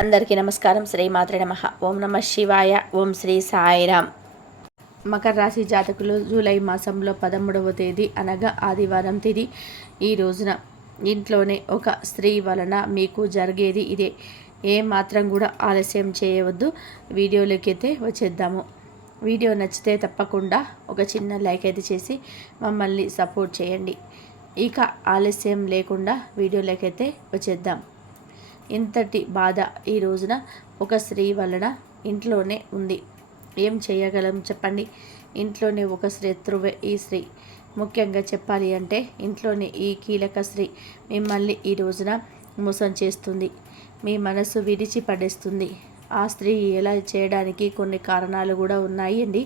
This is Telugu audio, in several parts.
అందరికీ నమస్కారం. శ్రీమాత్రే నమః. ఓం నమః శివాయ. ఓం శ్రీ సాయిరామ్. మకర రాశి జాతకులు జూలై మాసంలో 13వ తేదీ అనగా ఆదివారం తిథి. ఈ రోజున ఇంట్లోనే ఒక స్త్రీ వలన మీకు జరిగేది ఇదే. ఏ మాత్రం కూడా ఆలస్యం చేయవద్దు. వీడియోలోకి అయితే వచ్చేద్దాము. వీడియో నచ్చితే తప్పకుండా ఒక చిన్న లైక్ అయితే చేసి మమ్మల్ని సపోర్ట్ చేయండి. ఇక ఆలస్యం లేకుండా వీడియోలోకి అయితే వచ్చేద్దాం. ఇంతటి బాధ ఈ రోజున ఒక స్త్రీ వలన ఇంట్లోనే ఉంది. ఏం చేయగలం చెప్పండి? ఇంట్లోనే ఒక శత్రువే ఈ స్త్రీ. ముఖ్యంగా చెప్పాలి అంటే ఇంట్లోని ఈ కీలక స్త్రీ మిమ్మల్ని ఈ రోజున మోసం చేస్తుంది. మీ మనసు విడిచి పడేస్తుంది. ఆ స్త్రీ ఎలా చేయడానికి కొన్ని కారణాలు కూడా ఉన్నాయి అండి.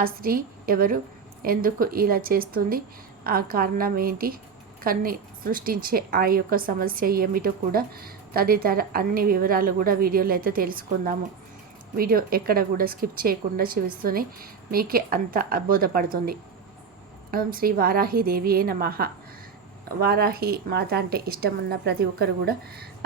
ఆ స్త్రీ ఎవరు, ఎందుకు ఇలా చేస్తుంది, ఆ కారణం ఏంటి, కన్ని సృష్టించే ఆ యొక్క సమస్య ఏమిటో కూడా తదితర అన్ని వివరాలు కూడా వీడియోలో అయితే తెలుసుకుందాము. వీడియో ఎక్కడ కూడా స్కిప్ చేయకుండా చూస్తూనే మీకే అంత బోధపడుతుంది. ఓం శ్రీ వారాహి దేవియే నమః. వారాహి మాత అంటే ఇష్టమున్న ప్రతి ఒక్కరు కూడా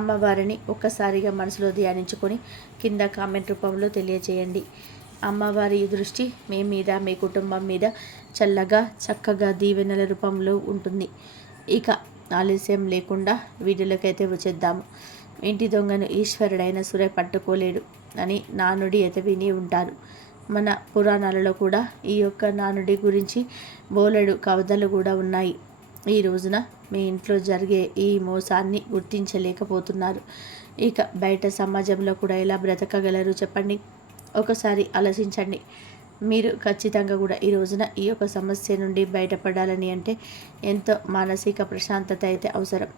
అమ్మవారిని ఒక్కసారిగా మనసులో ధ్యానించుకొని కింద కామెంట్ రూపంలో తెలియజేయండి. అమ్మవారి దృష్టి మీ మీద, మీ కుటుంబం మీద చల్లగా చక్కగా దీవెనల రూపంలో ఉంటుంది. ఇక ఆలస్యం లేకుండా వీడియోలకైతే వచ్చేద్దాము. ఇంటి దొంగను ఈశ్వరుడైన సూర్య పట్టుకోలేడు అని నానుడి అయితే విని ఉంటారు. మన పురాణాలలో కూడా ఈ యొక్క నానుడి గురించి బోలెడు కవితలు కూడా ఉన్నాయి. ఈ రోజున మీ ఇంట్లో జరిగే ఈ మోసాన్ని గుర్తించలేకపోతున్నారు. ఇక బయట సమాజంలో కూడా ఎలా బ్రతకగలరు చెప్పండి? ఒకసారి ఆలోచించండి. మీరు ఖచ్చితంగా కూడా ఈ రోజున ఈ యొక్క సమస్య నుండి బయటపడాలని అంటే ఎంతో మానసిక ప్రశాంతత అయితే అవసరం.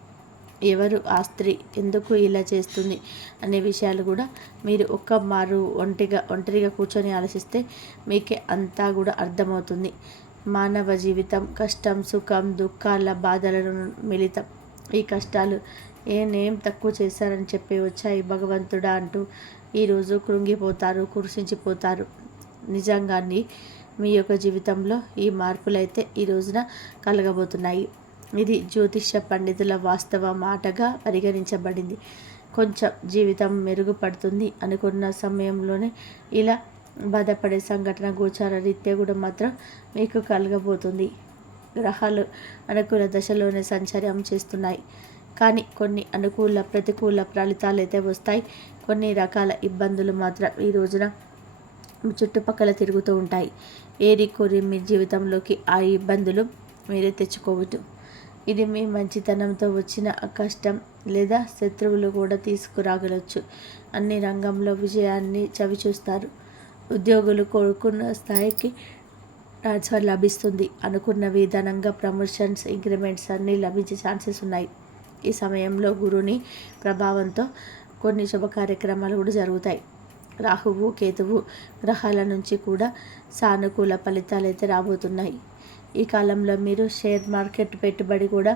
ఎవరు ఆ స్త్రీ, ఎందుకు ఇలా చేస్తుంది అనే విషయాలు కూడా మీరు మారు ఒంటరిగా కూర్చొని ఆలోచిస్తే మీకే అంతా కూడా అర్థమవుతుంది. మానవ జీవితం కష్టం, సుఖం, దుఃఖాల, బాధలను మిళితం. ఈ కష్టాలు నేనేం తక్కువ చేశారని చెప్పి వచ్చాయి భగవంతుడా అంటూ ఈరోజు కృంగిపోతారు, కురుషించిపోతారు. నిజంగానే మీ యొక్క జీవితంలో ఈ మార్పులైతే ఈ రోజున కలగబోతున్నాయి. ఇది జ్యోతిష్య పండితుల వాస్తవ మాటగా పరిగణించబడింది. కొంచెం జీవితం మెరుగుపడుతుంది అనుకున్న సమయంలోనే ఇలా బాధపడే సంఘటన గోచార రీత్యా కూడా మాత్రం మీకు కలగబోతుంది. గ్రహాలు అనుకూల దశలోనే సంచారం చేస్తున్నాయి. కానీ కొన్ని అనుకూల ప్రతికూల ఫలితాలు అయితే వస్తాయి. కొన్ని రకాల ఇబ్బందులు మాత్రం ఈ రోజున చుట్టుపక్కల తిరుగుతూ ఉంటాయి. ఏరి కోరి మీ జీవితంలోకి ఆ ఇబ్బందులు మీరే తెచ్చుకోవద్దు. ఇది మీ మంచితనంతో వచ్చిన కష్టం లేదా శత్రువులు కూడా తీసుకురాగలచ్చు. అన్ని రంగంలో విజయాన్ని చవిచూస్తారు. ఉద్యోగులు కోరుకున్న స్థాయికి ట్రాన్స్ఫర్ లభిస్తుంది. అనుకున్న విధానంగా ప్రమోషన్స్, ఇంక్రిమెంట్స్ అన్నీ లభించే ఛాన్సెస్ ఉన్నాయి. ఈ సమయంలో గురుని ప్రభావంతో కొన్ని శుభ కార్యక్రమాలు కూడా జరుగుతాయి. రాహువు, కేతువు గ్రహాల నుంచి కూడా సానుకూల ఫలితాలు అయితే రాబోతున్నాయి. ఈ కాలంలో మీరు షేర్ మార్కెట్ పెట్టుబడి కూడా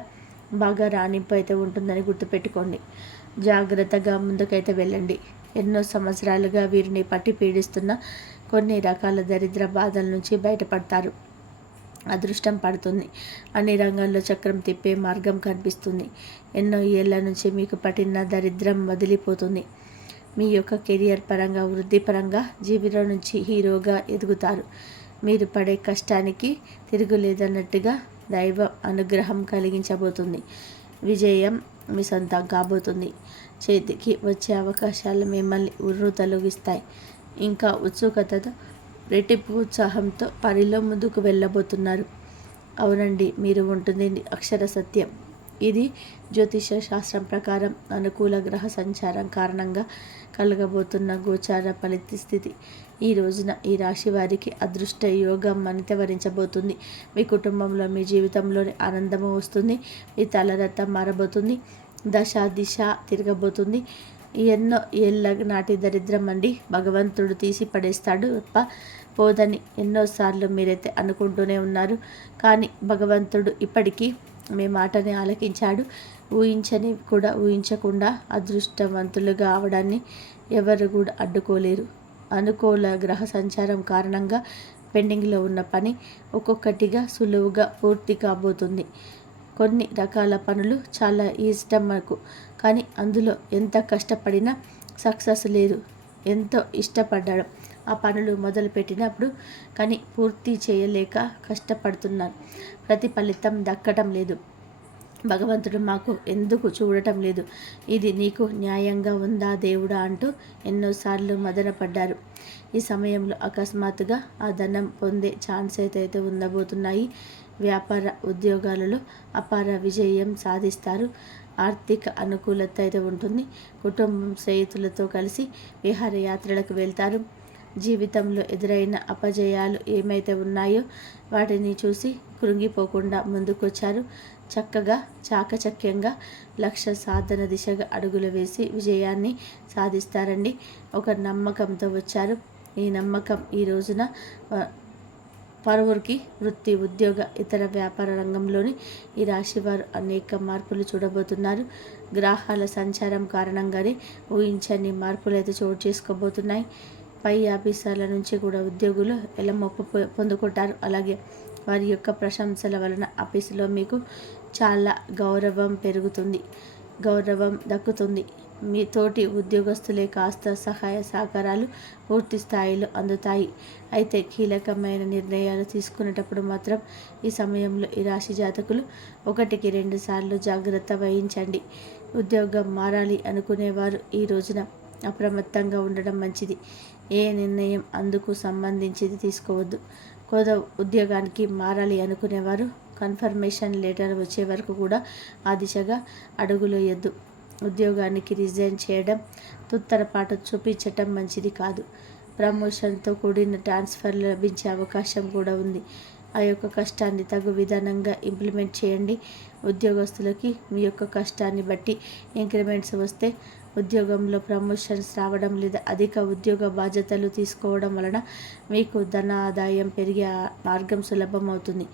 బాగా రాణింపు అయితే ఉంటుందని గుర్తుపెట్టుకోండి. జాగ్రత్తగా ముందుకైతే వెళ్ళండి. ఎన్నో సంవత్సరాలుగా వీరిని పట్టి పీడిస్తున్న కొన్ని రకాల దరిద్ర బాధల నుంచి బయటపడతారు. అదృష్టం పడుతుంది. అన్ని రంగాల్లో చక్రం తిప్పే మార్గం కనిపిస్తుంది. ఎన్నో ఏళ్ల నుంచి మీకు పట్టిన దరిద్రం వదిలిపోతుంది. మీ యొక్క కెరియర్ పరంగా, వృద్ధి పరంగా జీవిలో నుంచి హీరోగా ఎదుగుతారు. మీరు పడే కష్టానికి తిరుగులేదన్నట్టుగా దైవ అనుగ్రహం కలిగించబోతుంది. విజయం మీ సొంతం కాబోతుంది. చేతికి వచ్చే అవకాశాలు మిమ్మల్ని ఉర్రూతలూగిస్తాయి. ఇంకా ఉత్సుకతతో, రెట్టింపు ఉత్సాహంతో పనిలో ముందుకు వెళ్ళబోతున్నారు. అవునండి, మీరు ఉంటుంది అక్షర సత్యం. ఇది జ్యోతిష శాస్త్రం ప్రకారం అనుకూల గ్రహ సంచారం కారణంగా కలగబోతున్న గోచార ఫలిత స్థితి. ఈ రోజున ఈ రాశి వారికి అదృష్ట యోగం మనితవరించబోతుంది. మీ కుటుంబంలో, మీ జీవితంలోని ఆనందము వస్తుంది. మీ తలరత మారబోతుంది. దశ దిశ తిరగబోతుంది. ఎన్నో ఏళ్ళ నాటి దరిద్రం అండి భగవంతుడు తీసి పడేస్తాడు తప్ప పోదని ఎన్నోసార్లు మీరైతే అనుకుంటూనే ఉన్నారు. కానీ భగవంతుడు ఇప్పటికీ మీ మాటని ఆలకించాడు. ఊహించకుండా అదృష్టవంతులుగా అవడాన్ని ఎవరు కూడా అడ్డుకోలేరు. అనుకూల గ్రహ సంచారం కారణంగా పెండింగ్లో ఉన్న పని ఒక్కొక్కటిగా సులువుగా పూర్తి కాబోతుంది. కొన్ని రకాల పనులు చాలా ఇష్టం మనకు, కానీ అందులో ఎంత కష్టపడినా సక్సెస్ లేదు. ఎంతో ఇష్టపడ్డాడు. ఆ పనులు మొదలుపెట్టినప్పుడు కానీ పూర్తి చేయలేక కష్టపడుతున్నాను. ప్రతిఫలితం దక్కటం లేదు. భగవంతుడు మాకు ఎందుకు చూడటం లేదు? ఇది నీకు న్యాయంగా ఉందా దేవుడా అంటూ ఎన్నోసార్లు మదనపడ్డారు. ఈ సమయంలో అకస్మాత్తుగా ఆ ధనం పొందే ఛాన్స్ అయితే ఉండబోతున్నాయి. వ్యాపార ఉద్యోగాలలో అపార విజయం సాధిస్తారు. ఆర్థిక అనుకూలత అయితే ఉంటుంది. కుటుంబం స్నేహితులతో కలిసి విహారయాత్రలకు వెళ్తారు. జీవితంలో ఎదురైన అపజయాలు ఏమైతే ఉన్నాయో వాటిని చూసి కృంగిపోకుండా ముందుకొచ్చారు. చక్కగా చాకచక్యంగా లక్ష్య సాధన దిశగా అడుగులు వేసి విజయాన్ని సాధిస్తారండి. ఒక నమ్మకంతో వచ్చారు. ఈ నమ్మకం ఈ రోజున పలువురికి వృత్తి, ఉద్యోగ, ఇతర వ్యాపార రంగంలోని ఈ రాశివారు అనేక మార్పులు చూడబోతున్నారు. గ్రహాల సంచారం కారణంగానే ఊహించని మార్పులు అయితే చోటు చేసుకోబోతున్నాయి. పై ఆఫీసర్ల నుంచి కూడా ఉద్యోగులు ఎలమొప్పు పొందుకుంటారు. అలాగే వారి యొక్క ప్రశంసల వలన ఆఫీసులో మీకు చాలా గౌరవం పెరుగుతుంది, గౌరవం దక్కుతుంది. మీ తోటి ఉద్యోగస్తులే కాస్త సహాయ సహకారాలు పూర్తి స్థాయిలో అందుతాయి. అయితే కీలకమైన నిర్ణయాలు తీసుకునేటప్పుడు మాత్రం ఈ సమయంలో ఈ రాశి జాతకులు 1-2 సార్లు జాగ్రత్త వహించండి. ఉద్యోగం మారాలి అనుకునేవారు ఈ రోజున అప్రమత్తంగా ఉండడం మంచిది. ఏ నిర్ణయం అందుకు సంబంధించింది తీసుకోవద్దు. కొత్త ఉద్యోగానికి మారాలి అనుకునేవారు కన్ఫర్మేషన్ లెటర్ వచ్చే వరకు కూడా ఆ దిశగా అడుగులు వేయొద్దు. ఉద్యోగానికి రిజైన్ చేయడం, తుత్తరపాటు చూపించటం మంచిది కాదు. ప్రమోషన్తో కూడిన ట్రాన్స్ఫర్ లభించే అవకాశం కూడా ఉంది. ఆ యొక్క కష్టాన్ని తగు విధానంగా ఇంప్లిమెంట్ చేయండి. ఉద్యోగస్తులకి మీ యొక్క కష్టాన్ని బట్టి ఇంక్రిమెంట్స్ వస్తే ఉద్యోగంలో ప్రమోషన్స్ రావడం లేదా అధిక ఉద్యోగ బాధ్యతలు తీసుకోవడం వలన మీకు ధన ఆదాయం పెరిగే మార్గం సులభమవుతుంది.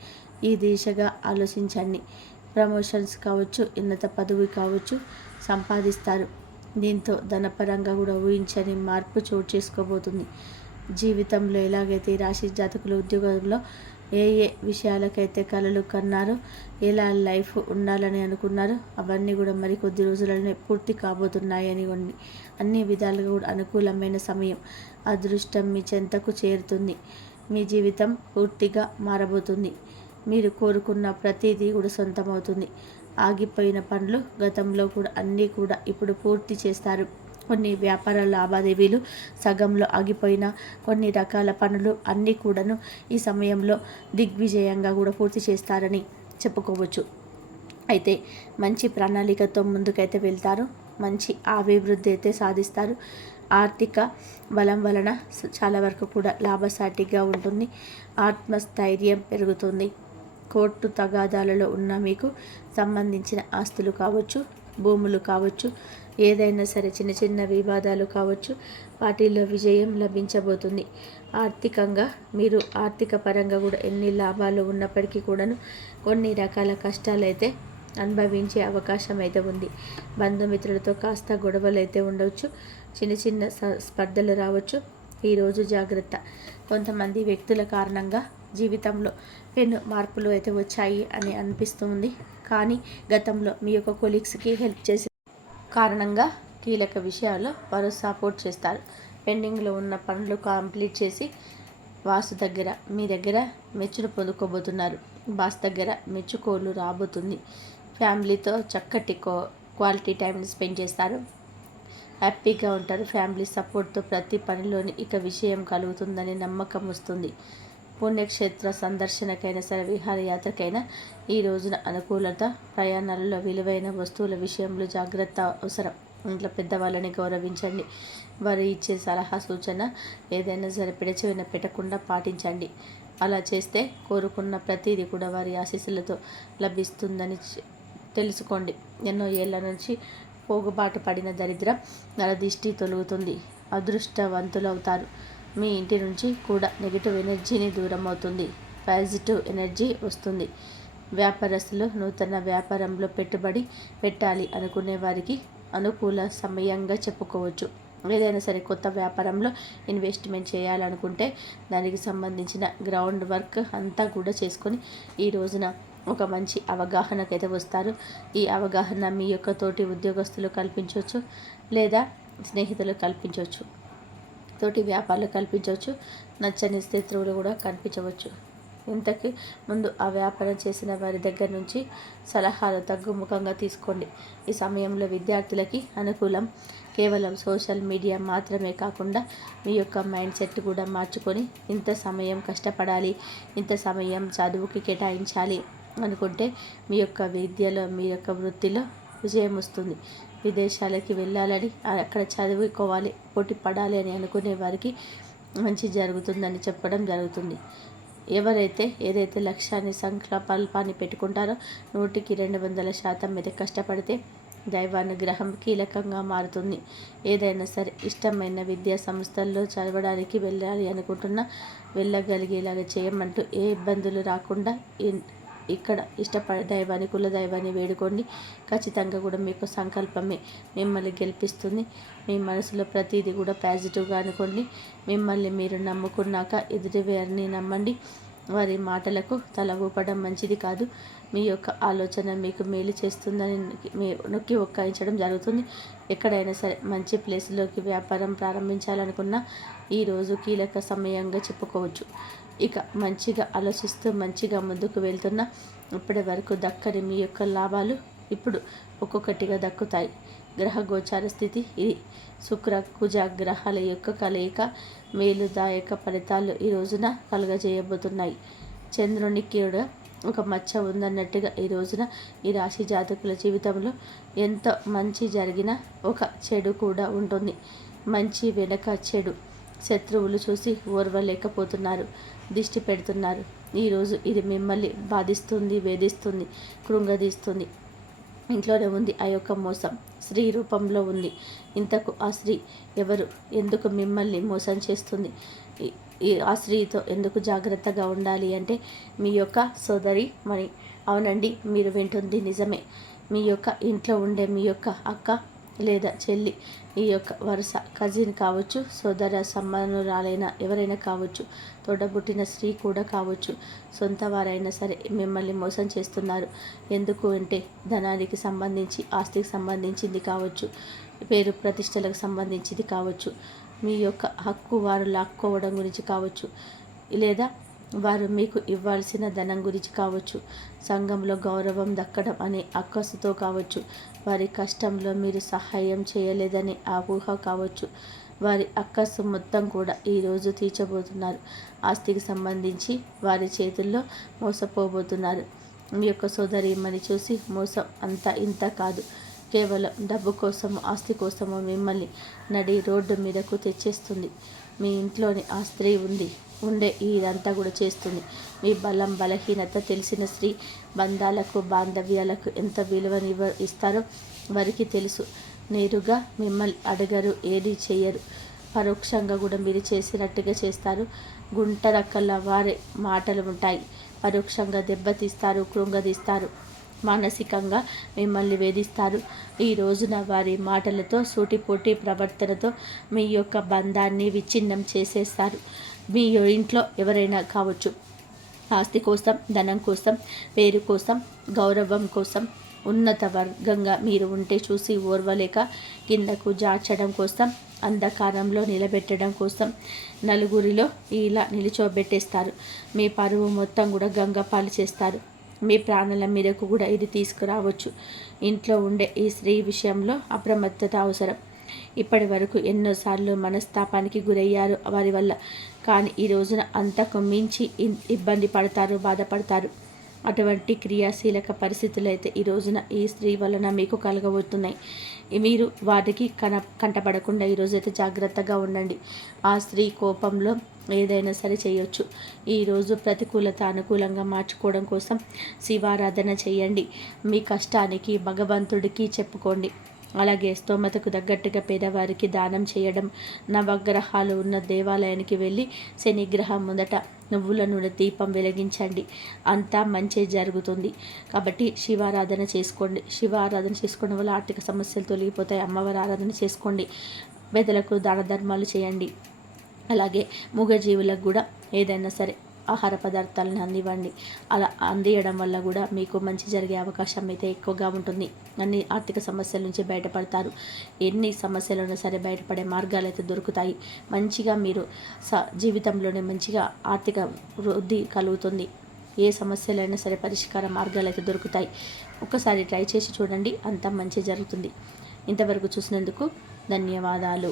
ఈ దిశగా ఆలోచించండి. ప్రమోషన్స్ కావచ్చు, ఉన్నత పదవి కావచ్చు సంపాదిస్తారు. దీంతో ధనపరంగా కూడా ఊహించని మార్పు చోటు చేసుకోబోతుంది. జీవితంలో ఎలాగైతే రాశి జాతకులు ఉద్యోగంలో ఏ విషయాలకైతే కలలు కన్నారో, ఎలా లైఫ్ ఉండాలని అనుకున్నారో అవన్నీ కూడా మరికొద్ది రోజులనే పూర్తి కాబోతున్నాయని అన్ని విధాలుగా కూడా అనుకూలమైన సమయం. అదృష్టం మీ చెంతకు చేరుతుంది. మీ జీవితం పూర్తిగా మారబోతుంది. మీరు కోరుకున్న ప్రతిదీ కూడా సొంతమవుతుంది. ఆగిపోయిన పనులు గతంలో కూడా అన్నీ కూడా ఇప్పుడు పూర్తి చేస్తారు. కొన్ని వ్యాపార లావాదేవీలు సగంలో ఆగిపోయిన కొన్ని రకాల పనులు అన్నీ కూడాను ఈ సమయంలో దిగ్విజయంగా కూడా పూర్తి చేస్తారని చెప్పుకోవచ్చు. అయితే మంచి ప్రణాళికతో ముందుకైతే వెళ్తారు. మంచి అభివృద్ధి అయితే సాధిస్తారు. ఆర్థిక బలం వలన చాలా వరకు కూడా లాభసాటిగా ఉంటుంది. ఆత్మస్థైర్యం పెరుగుతుంది. కోర్టు తగాదాలలో ఉన్న మీకు సంబంధించిన ఆస్తులు కావచ్చు, భూములు కావచ్చు, ఏదైనా సరే చిన్న చిన్న వివాదాలు కావచ్చు, వాటిల్లో విజయం లభించబోతుంది. ఆర్థికంగా మీరు ఆర్థిక పరంగా కూడా ఎన్ని లాభాలు ఉన్నప్పటికీ కూడాను కొన్ని రకాల కష్టాలు అయితే అనుభవించే అవకాశం అయితే ఉంది. బంధుమిత్రులతో కాస్త గొడవలు అయితే ఉండవచ్చు. చిన్న చిన్న స్పర్ధలు రావచ్చు. ఈరోజు జాగ్రత్త. కొంతమంది వ్యక్తుల కారణంగా జీవితంలో పెను మార్పులు అయితే వచ్చాయి అని అనిపిస్తుంది. కానీ గతంలో మీ యొక్క కొలీగ్స్కి హెల్ప్ చేసే కారణంగా కీలక విషయాల్లో వారు సపోర్ట్ చేస్తారు. పెండింగ్లో ఉన్న పనులు కంప్లీట్ చేసి మీ దగ్గర మెచ్చును పొందుకోబోతున్నారు. బాస్ దగ్గర మెచ్చుకోలు రాబోతుంది. ఫ్యామిలీతో చక్కటి క్వాలిటీ టైంని స్పెండ్ చేస్తారు. హ్యాపీగా ఉంటారు. ఫ్యామిలీ సపోర్ట్తో ప్రతి పనిలోని ఇక విషయం కలుగుతుందని నమ్మకం వస్తుంది. పుణ్యక్షేత్ర సందర్శనకైనా సరే, విహారయాత్రకైనా ఈ రోజున అనుకూలత. ప్రయాణాలలో విలువైన వస్తువుల విషయంలో జాగ్రత్త అవసరం. ఇంట్లో పెద్దవాళ్ళని గౌరవించండి. వారు ఇచ్చే సలహా సూచన ఏదైనా సరే పెడచెవిన పెట్టకుండా పాటించండి. అలా చేస్తే కోరుకున్న ప్రతిదీ కూడా వారి ఆశీస్సులతో లభిస్తుందని తెలుసుకోండి. ఎన్నో ఏళ్ల నుంచి పోగుబాటు పడిన దరిద్రం నరదిష్టి తొలుగుతుంది. అదృష్టవంతులవుతారు. మీ ఇంటి నుంచి కూడా నెగిటివ్ ఎనర్జీని దూరం అవుతుంది. పాజిటివ్ ఎనర్జీ వస్తుంది. వ్యాపారస్తులు నూతన వ్యాపారంలో పెట్టుబడి పెట్టాలి అనుకునే వారికి అనుకూల సమయంగా చెప్పుకోవచ్చు. ఏదైనా సరే కొత్త వ్యాపారంలో ఇన్వెస్ట్మెంట్ చేయాలనుకుంటే దానికి సంబంధించిన గ్రౌండ్ వర్క్ అంతా కూడా చేసుకొని ఈ రోజున ఒక మంచి అవగాహనకైతే వస్తారు. ఈ అవగాహన మీ యొక్క తోటి ఉద్యోగస్తులు కల్పించవచ్చు, లేదా స్నేహితులు కల్పించవచ్చు, తోటి వ్యాపారాలు కల్పించవచ్చు, నచ్చని శత్రువులు కూడా కనిపించవచ్చు. ఇంతకు ముందు ఆ వ్యాపారం చేసిన వారి దగ్గర నుంచి సలహాలు తగ్గుముఖంగా తీసుకోండి. ఈ సమయంలో విద్యార్థులకి అనుకూలం. కేవలం సోషల్ మీడియా మాత్రమే కాకుండా మీ యొక్క మైండ్ సెట్ కూడా మార్చుకొని ఇంత సమయం కష్టపడాలి, ఇంత సమయం చదువుకి కేటాయించాలి అనుకుంటే మీ యొక్క విద్యలో, మీ యొక్క వృత్తిలో విజయం వస్తుంది. విదేశాలకి వెళ్ళాలని, అక్కడ చదువుకోవాలి, పోటీ పడాలి అని అనుకునే వారికి మంచి జరుగుతుందని చెప్పడం జరుగుతుంది. ఎవరైతే ఏదైతే లక్ష్యాన్ని, సంకల్పాన్ని పెట్టుకుంటారో 100కి 200% మీరు కష్టపడితే దైవానుగ్రహం కీలకంగా మారుతుంది. ఏదైనా సరే ఇష్టమైన విద్యా సంస్థల్లో చదవడానికి వెళ్ళాలి అనుకుంటున్నా వెళ్ళగలిగేలాగా చేయమంటూ ఏ ఇబ్బందులు రాకుండా ఇక్కడ ఇష్టపడే దైవాన్ని, కుల దైవాన్ని వేడుకోండి. ఖచ్చితంగా కూడా మీకు సంకల్పమే మిమ్మల్ని గెలిపిస్తుంది. మీ మనసులో ప్రతిదీ కూడా పాజిటివ్గా అనుకోండి. మిమ్మల్ని మీరు నమ్ముకున్నాక ఎదుటి వారిని నమ్మండి. వారి మాటలకు తల ఊపడం మంచిది కాదు. మీ యొక్క ఆలోచన మీకు మేలు చేస్తుందని నొక్కి ఒక్కాయించడం జరుగుతుంది. ఎక్కడైనా సరే మంచి ప్లేస్లోకి వ్యాపారం ప్రారంభించాలనుకున్నా ఈరోజు కీలక సమయంగా చెప్పుకోవచ్చు. ఇక మంచిగా ఆలోచిస్తూ మంచిగా ముందుకు వెళ్తున్నా ఇప్పటి వరకు దక్కని మీ యొక్క లాభాలు ఇప్పుడు ఒక్కొక్కటిగా దక్కుతాయి. గ్రహ గోచార స్థితి ఇది. శుక్ర కుజ గ్రహాల యొక్క కలయిక మేలుదాయక ఫలితాలు ఈ రోజున కలుగజేయబోతున్నాయి. చంద్రునికి కూడా ఒక మచ్చ ఉందన్నట్టుగా ఈ రోజున ఈ రాశి జాతకుల జీవితంలో ఎంత మంచి జరిగినా ఒక చెడు కూడా ఉంటుంది. మంచి వెనక చెడు. శత్రువులు చూసి ఓర్వలేకపోతున్నారు, దిష్టి పెడుతున్నారు. ఈరోజు ఇది మిమ్మల్ని బాధిస్తుంది, వేధిస్తుంది, కృంగదీస్తుంది. ఇంట్లోనే ఉంది ఆ యొక్క మోసం, స్త్రీ రూపంలో ఉంది. ఇంతకు ఆ స్త్రీ ఎవరు, ఎందుకు మిమ్మల్ని మోసం చేస్తుంది? ఆ స్త్రీతో ఎందుకు జాగ్రత్తగా ఉండాలి అంటే మీ యొక్క సోదరి మరి. అవునండి, మీరు వింటుంది నిజమే. మీ యొక్క ఇంట్లో ఉండే మీ యొక్క అక్క లేదా చెల్లి, ఈ యొక్క వరుస కజిన్ కావచ్చు, సోదర సంబంధురాలైన ఎవరైనా కావచ్చు, తోడబుట్టిన స్త్రీ కూడా కావచ్చు, సొంత వారైనా సరే మిమ్మల్ని మోసం చేస్తున్నారు. ఎందుకు అంటే ధనానికి సంబంధించి, ఆస్తికి సంబంధించింది కావచ్చు, పేరు ప్రతిష్టలకు సంబంధించింది కావచ్చు, మీ యొక్క హక్కు వారు లాక్కోవడం గురించి కావచ్చు, లేదా వారు మీకు ఇవ్వాల్సిన ధనం గురించి కావచ్చు, సంఘంలో గౌరవం దక్కడం అనే అక్కసుతో కావచ్చు, వారి కష్టంలో మీరు సహాయం చేయలేదని ఆ ఊహ కావచ్చు. వారి అక్కసు మొత్తం కూడా ఈరోజు తీర్చబోతున్నారు. ఆస్తికి సంబంధించి వారి చేతుల్లో మోసపోబోతున్నారు. మీ యొక్క సోదరిమని చూసి మోసం అంతా ఇంత కాదు, కేవలం డబ్బు కోసము, ఆస్తి కోసము మిమ్మల్ని నడి రోడ్డు మీదకు తెచ్చేస్తుంది. మీ ఇంట్లోని ఆ స్త్రీ ఉండే ఇదంతా కూడా చేస్తుంది. మీ బలం, బలహీనత తెలిసిన స్త్రీ బంధాలకు, బాంధవ్యాలకు ఎంత విలువని ఇస్తారో వారికి తెలుసు. నేరుగా మిమ్మల్ని అడగరు, ఏది చేయరు. పరోక్షంగా కూడా మీరు చేసినట్టుగా చేస్తారు. గుంటరక్కల వారి మాటలు ఉంటాయి. పరోక్షంగా దెబ్బతీస్తారు, కృంగదీస్తారు, మానసికంగా మిమ్మల్ని వేధిస్తారు. ఈ రోజున వారి మాటలతో, సూటిపోటి ప్రవర్తనతో మీ యొక్క బంధాన్ని విచ్ఛిన్నం చేసేస్తారు. మీ ఇంట్లో ఎవరైనా కావచ్చు, ఆస్తి కోసం, ధనం కోసం, పేరు కోసం, గౌరవం కోసం, ఉన్నత వర్గంగా మీరు ఉంటే చూసి ఓర్వలేక కిందకు జార్చడం కోసం, అంధకారంలో నిలబెట్టడం కోసం నలుగురిలో ఇలా నిలిచోబెట్టేస్తారు. మీ పరువు మొత్తం కూడా గంగపాలు చేస్తారు. మీ ప్రాణాల మీదకు కూడా ఇది తీసుకురావచ్చు. ఇంట్లో ఉండే ఈ స్త్రీ విషయంలో అప్రమత్తత అవసరం. ఇప్పటి వరకు ఎన్నోసార్లు మనస్తాపానికి గురయ్యారు వారి వల్ల. కానీ ఈ రోజున అంతకు మించి ఇబ్బంది పడతారు, బాధపడతారు. అటువంటి క్రియాశీలక పరిస్థితులు అయితే ఈ రోజున ఈ స్త్రీ వలన మీకు కలగబోతున్నాయి. మీరు వాటికి కంటపడకుండా ఈరోజైతే జాగ్రత్తగా ఉండండి. ఆ స్త్రీ కోపంలో ఏదైనా సరే చేయొచ్చు. ఈరోజు ప్రతికూలత అనుకూలంగా మార్చుకోవడం కోసం శివారాధన చేయండి. మీ కష్టానికి భగవంతుడికి చెప్పుకోండి. అలాగే స్తోమతకు తగ్గట్టుగా పేదవారికి దానం చేయడం, నవగ్రహాలు ఉన్న దేవాలయానికి వెళ్ళి శనిగ్రహం ముందట నువ్వుల నూనె దీపం వెలిగించండి. అంతా మంచి జరుగుతుంది. కాబట్టి శివారాధన చేసుకోండి. శివారాధన చేసుకోవడం వల్ల ఆర్థిక సమస్యలు తొలగిపోతాయి. అమ్మవారి ఆరాధన చేసుకోండి. పేదలకు దాన ధర్మాలు చేయండి. అలాగే మూగజీవులకు కూడా ఏదైనా సరే ఆహార పదార్థాలను అందివ్వండి. అలా అందియడం వల్ల కూడా మీకు మంచి జరిగే అవకాశం అయితే ఎక్కువగా ఉంటుంది. అన్ని ఆర్థిక సమస్యల నుంచి బయటపడతారు. ఎన్ని సమస్యలు ఉన్నా సరే బయటపడే మార్గాలు అయితే దొరుకుతాయి. మంచిగా మీరు జీవితంలోనే మంచిగా ఆర్థిక వృద్ధి కలుగుతుంది. ఏ సమస్యలైనా సరే పరిష్కార మార్గాలు అయితే దొరుకుతాయి. ఒకసారి ట్రై చేసి చూడండి, అంతా మంచి జరుగుతుంది. ఇంతవరకు చూసినందుకు ధన్యవాదాలు.